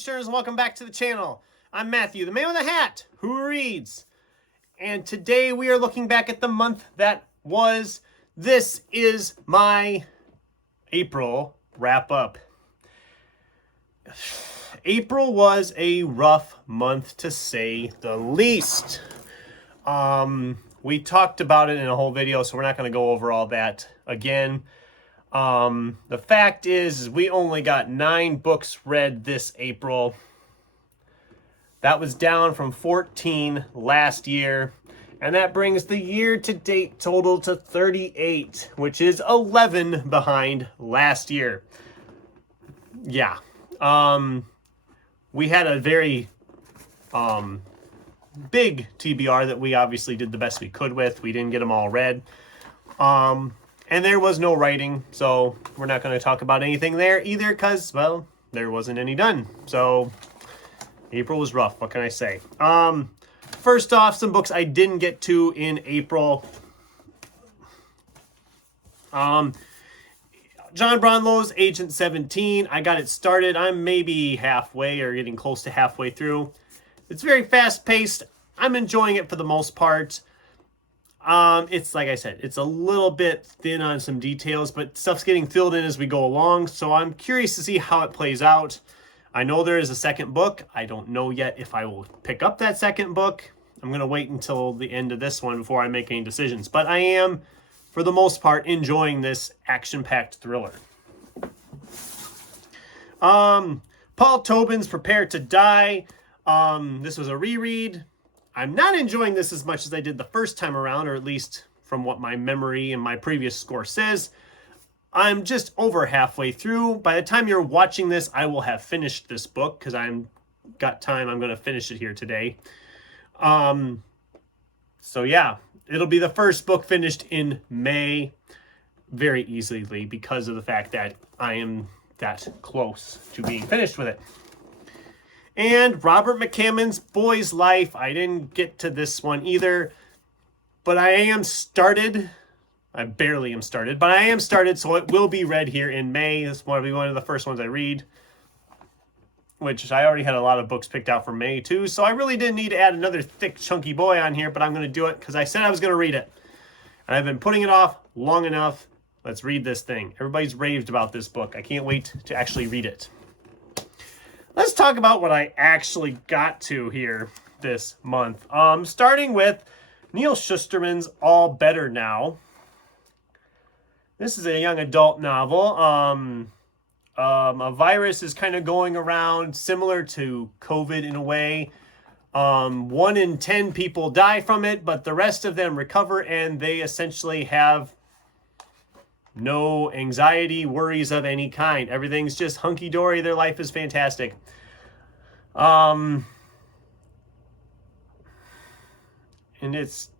page-turners, and welcome back to the channel. I'm Matthew, the man with the hat, who reads. And today we are looking back at the month that was. This is my April wrap-up. April was a rough month, to say the least. We talked about it in a whole video, so we're not going to go over all that again. The fact is we only got 9 books read this April. That was down from 14 last year. And that brings the year-to-date total to 38, which is 11 behind last year. Yeah. We had a very big TBR that we obviously did the best we could with. We didn't get them all read. And there was no writing, so we're not going to talk about anything there either because, well, there wasn't any done. So April was rough. What can I say? First off, some books I didn't get to in April. John Brownlow's Agent 17. I got it started. I'm maybe halfway or getting close to halfway through. It's very fast-paced. I'm enjoying it for the most part. It's like I said, it's a little bit thin on some details, but stuff's getting filled in as we go along. So I'm curious to see how it plays out. I know there is a second book. I don't know yet if I will pick up that second book. I'm going to wait until the end of this one before I make any decisions. But I am, for the most part, enjoying this action-packed thriller. Paul Tobin's Prepare to Die. This was a reread. I'm not enjoying this as much as I did the first time around, or at least from what my memory and my previous score says. I'm just over halfway through. By the time you're watching this, I will have finished this book because I'm got time. I'm going to finish it here today. So yeah, it'll be the first book finished in May very easily because of the fact that I am that close to being finished with it. And Robert McCammon's Boy's Life. I didn't get to this one either, but I am started. I barely am started, but I am started, so it will be read here in May. This will be one of the first ones I read, which I already had a lot of books picked out for May too, so I really didn't need to add another thick, chunky boy on here, but I'm going to do it because I said I was going to read it. And I've been putting it off long enough. Let's read this thing. Everybody's raved about this book. I can't wait to actually read it. Let's talk about what I actually got to here this month. Starting with Neal Shusterman's All Better Now. This is a young adult novel. A virus is kind of going around similar to COVID in a way. 1 in 10 people die from it, but the rest of them recover and they essentially have no anxiety, worries of any kind. Everything's just hunky-dory. Their life is fantastic. And it's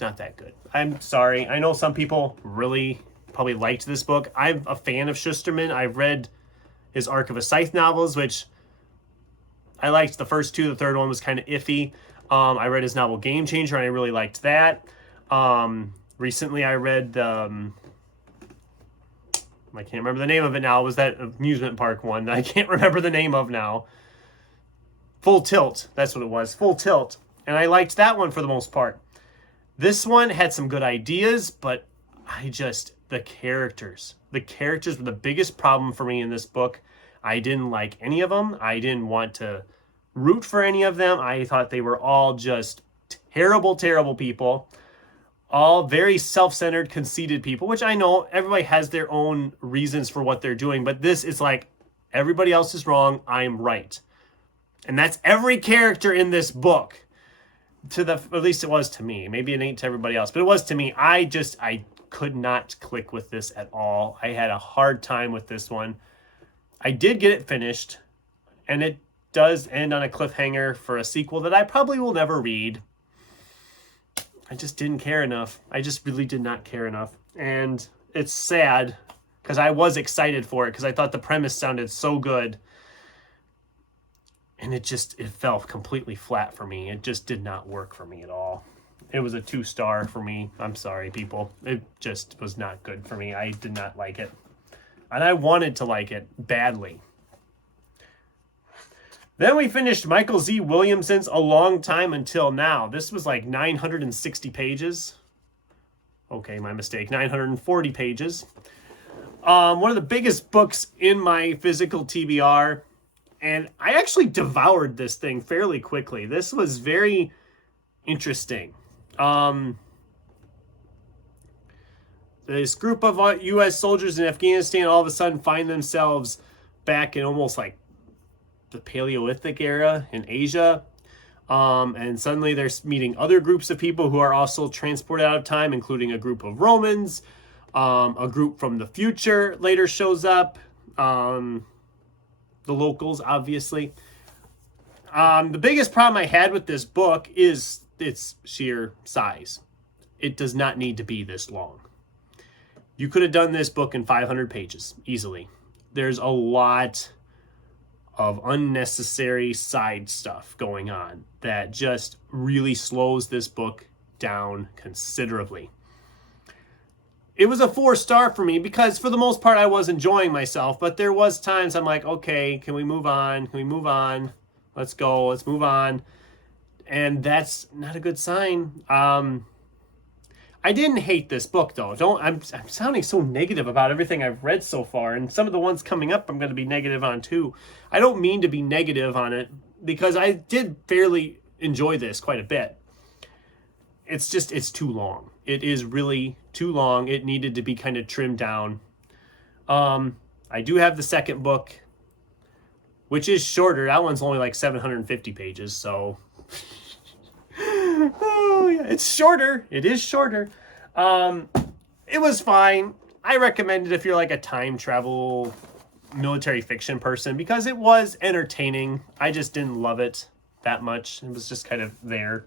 not that good. I'm sorry. I know some people really probably liked this book. I'm a fan of Shusterman. I've read his Arc of a Scythe novels, which I liked the first 2. The third one was kind of iffy. I read his novel Game Changer, and I really liked that. Recently, I read, I can't remember the name of it now. It was that amusement park one that I can't remember the name of now. Full Tilt. That's what it was. Full Tilt. And I liked that one for the most part. This one had some good ideas, but the characters. The characters were the biggest problem for me in this book. I didn't like any of them. I didn't want to root for any of them. I thought they were all just terrible, terrible people. All very self-centered, conceited people, which I know everybody has their own reasons for what they're doing, but this is like, everybody else is wrong, I'm right. And that's every character in this book. At least it was to me. Maybe it ain't to everybody else, but it was to me. I could not click with this at all. I had a hard time with this one. I did get it finished, and it does end on a cliffhanger for a sequel that I probably will never read. I just didn't care enough. I just really did not care enough. And it's sad because I was excited for it because I thought the premise sounded so good. And it fell completely flat for me. It just did not work for me at all. It was a 2-star for me. I'm sorry, people. It just was not good for me. I did not like it. And I wanted to like it badly. Then we finished Michael Z. Williamson's A Long Time Until Now. This was like 960 pages. Okay, my mistake. 940 pages. One of the biggest books in my physical TBR. And I actually devoured this thing fairly quickly. This was very interesting. This group of U.S. soldiers in Afghanistan all of a sudden find themselves back in almost like the Paleolithic era in Asia. And suddenly they're meeting other groups of people who are also transported out of time, including a group of Romans. A group from the future later shows up. The locals, obviously. The biggest problem I had with this book is its sheer size. It does not need to be this long. You could have done this book in 500 pages, easily. There's a lot of unnecessary side stuff going on that just really slows this book down considerably. It was a 4-star for me because for the most part I was enjoying myself, but there was times I'm like, okay, can we move on? Can we move on? Let's go. Let's move on. And that's not a good sign. I didn't hate this book though. I'm sounding so negative about everything I've read so far, and some of the ones coming up I'm going to be negative on too. I don't mean to be negative on it because I did fairly enjoy this quite a bit. It's just, it's too long. It is really too long. It needed to be kind of trimmed down. I do have the second book, which is shorter. That one's only like 750 pages, so oh yeah, it's shorter. It is shorter. It was fine. I recommend it if you're like a time travel military fiction person because it was entertaining. I just didn't love it that much. It was just kind of there.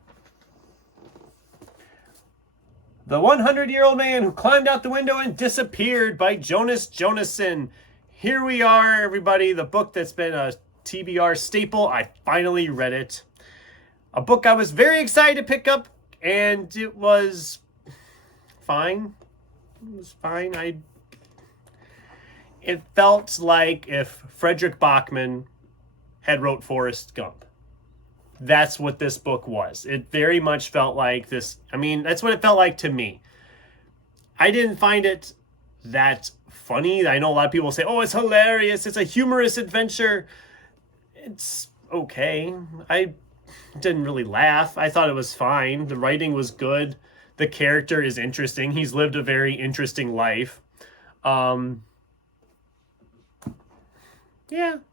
The 100-Year-Old Man Who Climbed Out the Window and Disappeared by Jonas Jonasson. Here we are, everybody. The book that's been a TBR staple. I finally read it. A book I was very excited to pick up, and it was fine. It was fine. It felt like if Frederick Bachman had wrote Forrest Gump. That's what this book was. It very much felt like this. I mean, that's what it felt like to me. I didn't find it that funny. I know a lot of people say, oh, it's hilarious. It's a humorous adventure. It's okay. I didn't really laugh. I thought it was fine. The writing was good. The character is interesting. He's lived a very interesting life. Yeah,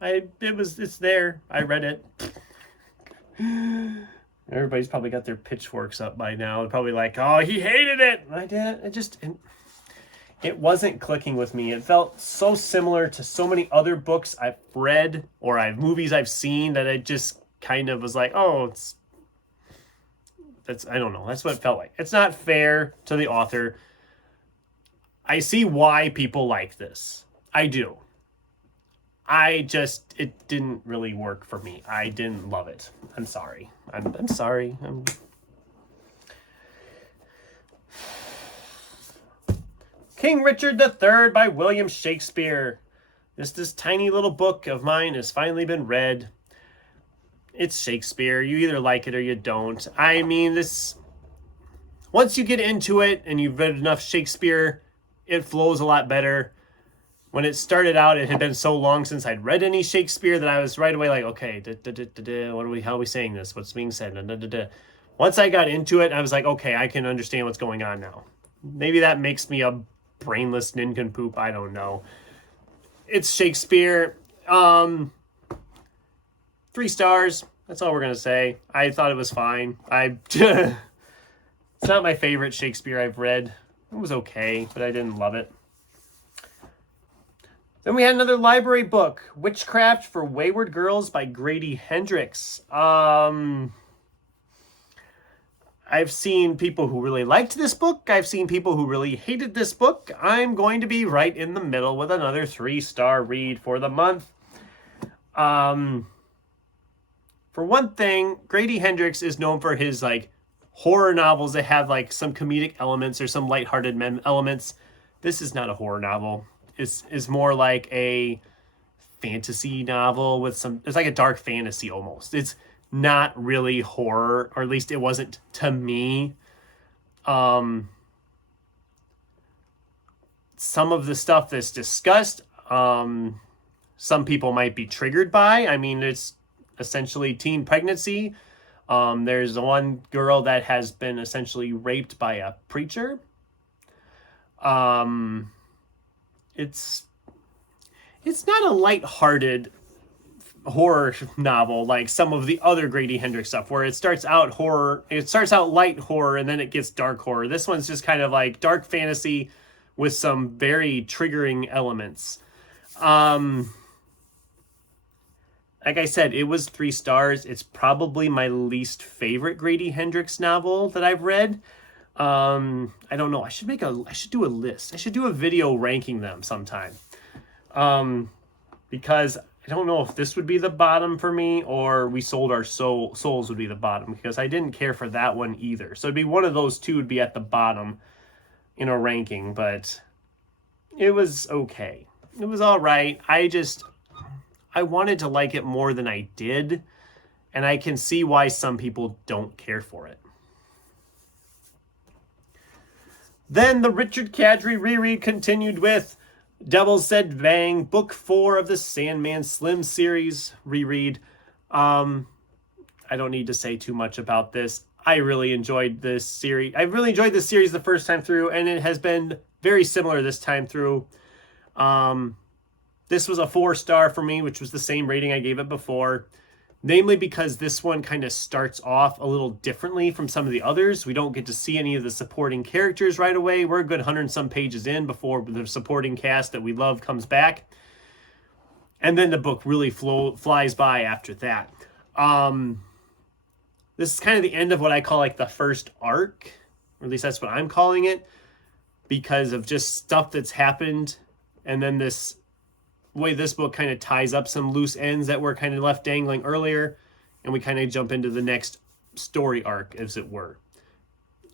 it's there. I read it. Everybody's probably got their pitchforks up by now. They're probably like, oh, he hated it. I didn't. It wasn't clicking with me. It felt so similar to so many other books I've read or movies I've seen that I just kind of was like, oh, I don't know. That's what it felt like. It's not fair to the author. I see why people like this. I do. It didn't really work for me. I didn't love it. I'm sorry. I'm sorry. King Richard III by William Shakespeare. This tiny little book of mine has finally been read. It's Shakespeare. You either like it or you don't. I mean, once you get into it and you've read enough Shakespeare, it flows a lot better. When it started out, it had been so long since I'd read any Shakespeare that I was right away like, okay, how are we saying this? What's being said? Once I got into it, I was like, okay, I can understand what's going on now. Maybe that makes me a brainless nincompoop. I don't know. It's Shakespeare. 3 stars. That's all we're going to say. I thought it was fine. It's not my favorite Shakespeare I've read. It was okay, but I didn't love it. Then we had another library book, Witchcraft for Wayward Girls by Grady Hendrix. I've seen people who really liked this book. I've seen people who really hated this book. I'm going to be right in the middle with another 3-star read for the month. For one thing, Grady Hendrix is known for his horror novels that have some comedic elements or some lighthearted elements. This is not a horror novel. is more like a fantasy novel with some, it's like a dark fantasy almost. It's not really horror, or at least it wasn't to me. Some of the stuff that's discussed, some people might be triggered by. I mean, it's essentially teen pregnancy. There's one girl that has been essentially raped by a preacher. It's not a lighthearted horror novel like some of the other Grady Hendrix stuff, where it starts out light horror and then it gets dark horror. This one's just kind of like dark fantasy with some very triggering elements. Like I said, it was 3 stars. It's probably my least favorite Grady Hendrix novel that I've read. I don't know. I should do a list. I should do a video ranking them sometime. Because I don't know if this would be the bottom for me, or We Sold Our Souls would be the bottom, because I didn't care for that one either. So it'd be one of those two would be at the bottom in a ranking, but it was okay. It was all right. I wanted to like it more than I did, and I can see why some people don't care for it. Then the Richard Kadrey reread continued with Devil Said Bang, Book 4 of the Sandman Slim series reread. I don't need to say too much about this. I really enjoyed this series. I really enjoyed this series the first time through, and it has been very similar this time through. This was a 4-star for me, which was the same rating I gave it before. Namely because this one kind of starts off a little differently from some of the others. We don't get to see any of the supporting characters right away. We're a good 100 and some pages in before the supporting cast that we love comes back. And then the book really flies by after that. This is kind of the end of what I call like the first arc. Or at least that's what I'm calling it. Because of just stuff that's happened. And then this way this book kind of ties up some loose ends that were kind of left dangling earlier, and we kind of jump into the next story arc, as it were.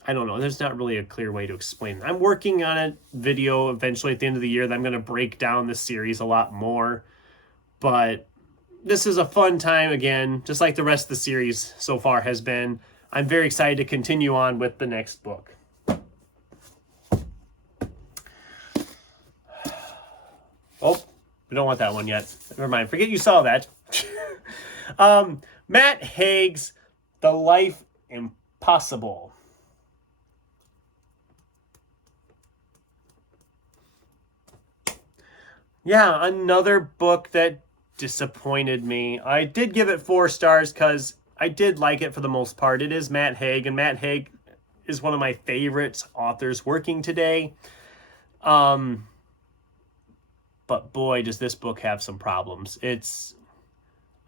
I don't know. There's not really a clear way to explain it. I'm working on a video eventually at the end of the year that I'm going to break down this series a lot more, but this is a fun time again, just like the rest of the series so far has been. I'm very excited to continue on with the next book. Oh, we don't want that one yet. Never mind. Forget you saw that. Matt Haig's The Life Impossible. Yeah, another book that disappointed me. I did give it 4 stars because I did like it for the most part. It is Matt Haig, and Matt Haig is one of my favorite authors working today. But boy, does this book have some problems.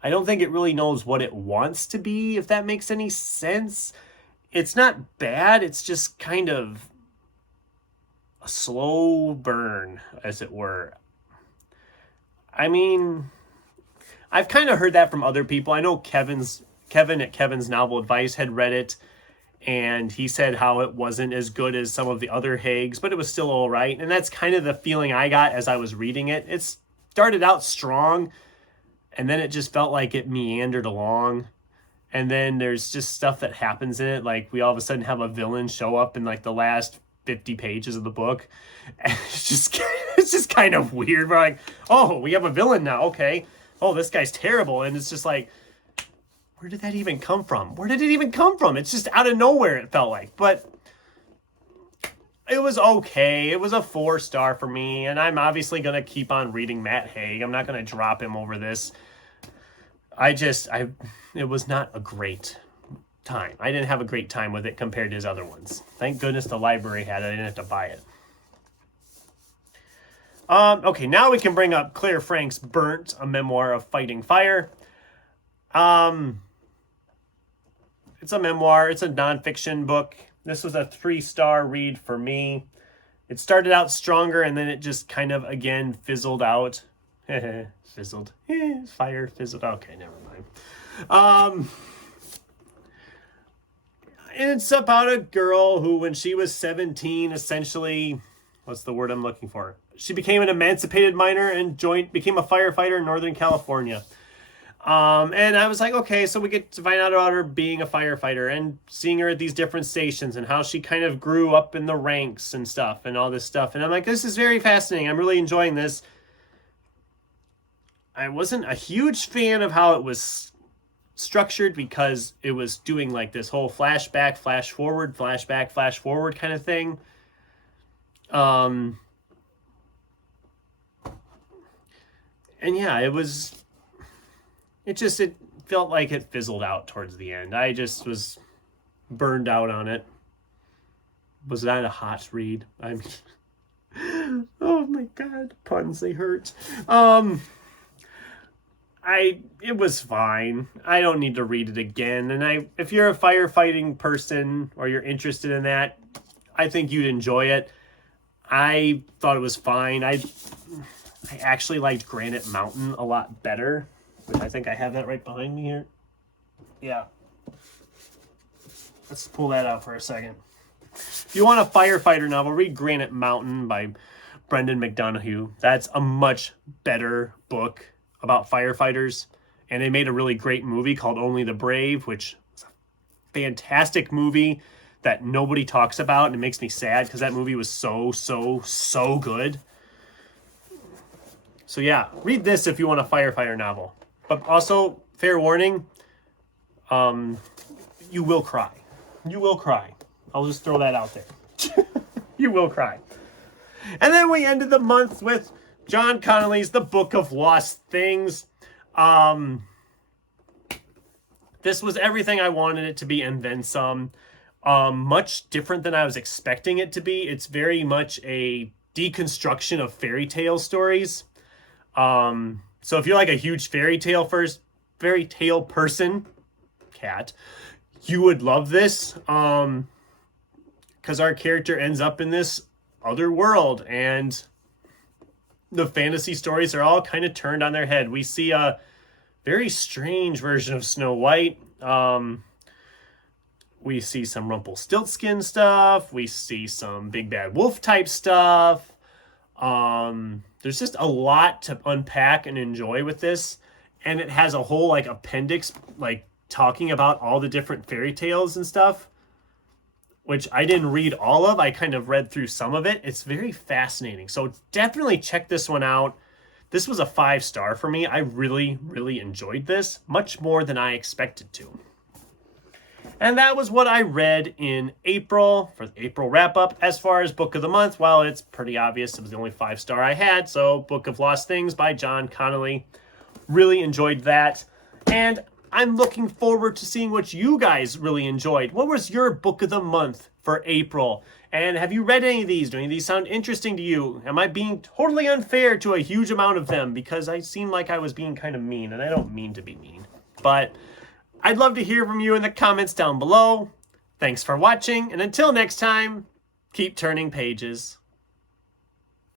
I don't think it really knows what it wants to be, if that makes any sense. It's not bad, it's just kind of a slow burn, as it were. I mean, I've kind of heard that from other people. I know Kevin at Kevin's Novel Advice had read it, and he said how it wasn't as good as some of the other Haigs, but it was still all right. And that's kind of the feeling I got as I was reading it. It started out strong, and then it just felt like it meandered along. And then there's just stuff that happens in it. Like, we all of a sudden have a villain show up in like the last 50 pages of the book. And it's just kind of weird. We're like, oh, we have a villain now. Okay. Oh, this guy's terrible. And it's just like, where did that even come from? Where did it even come from? It's just out of nowhere, it felt like. But it was okay. It was a 4-star for me. And I'm obviously going to keep on reading Matt Haig. I'm not going to drop him over this. It was not a great time. I didn't have a great time with it compared to his other ones. Thank goodness the library had it. I didn't have to buy it. Okay, now we can bring up Claire Frank's Burnt, a memoir of fighting fire. It's a memoir. It's a nonfiction book. This was a 3-star read for me. It started out stronger, and then it just kind of, again, fizzled out. Fizzled. Fire fizzled. Okay, never mind. It's about a girl who, when she was 17, essentially, what's the word I'm looking for? she became an emancipated minor and became a firefighter in Northern California. And I was like, okay, so we get to find out about her being a firefighter and seeing her at these different stations and how she kind of grew up in the ranks and stuff and all this stuff. And I'm like, this is very fascinating. I'm really enjoying this. I wasn't a huge fan of how it was structured because it was doing like this whole flashback, flash forward, flashback, flash forward kind of thing. And yeah, it felt like it fizzled out towards the end. I just was burned out on it. Was that a hot read? I mean, oh my God, puns, they hurt. It was fine. I don't need to read it again. And if you're a firefighting person or you're interested in that, I think you'd enjoy it. I thought it was fine. I actually liked Granite Mountain a lot better. I think I have that right behind me here. Yeah. Let's pull that out for a second. If you want a firefighter novel, read Granite Mountain by Brendan McDonough. That's a much better book about firefighters. And they made a really great movie called Only the Brave, which is a fantastic movie that nobody talks about. And it makes me sad because that movie was so good. So yeah, read this if you want a firefighter novel. But also, fair warning, you will cry. You will cry. I'll just throw that out there. You will cry. And then we ended the month with John Connolly's The Book of Lost Things. This was everything I wanted it to be and then some. Much different than I was expecting it to be. It's very much a deconstruction of fairy tale stories. So if you're like a huge fairy tale person, cat, you would love this. Because our character ends up in this other world and the fantasy stories are all kind of turned on their head. We see a very strange version of Snow White. We see some Rumpelstiltskin stuff. We see some Big Bad Wolf type stuff. There's just a lot to unpack and enjoy with this. And it has a whole like appendix, like talking about all the different fairy tales and stuff, which I didn't read all of. I kind of read through some of it. It's very fascinating. So definitely check this one out. This was a 5-star for me. I really, really enjoyed this, much more than I expected to. And that was what I read in April for the April wrap-up. As far as Book of the Month, well, it's pretty obvious. It was the only 5-star I had. So Book of Lost Things by John Connolly. Really enjoyed that. And I'm looking forward to seeing what you guys really enjoyed. What was your Book of the Month for April? And have you read any of these? Do any of these sound interesting to you? Am I being totally unfair to a huge amount of them? Because I seem like I was being kind of mean, and I don't mean to be mean. But I'd love to hear from you in the comments down below. Thanks for watching, and until next time, keep turning pages.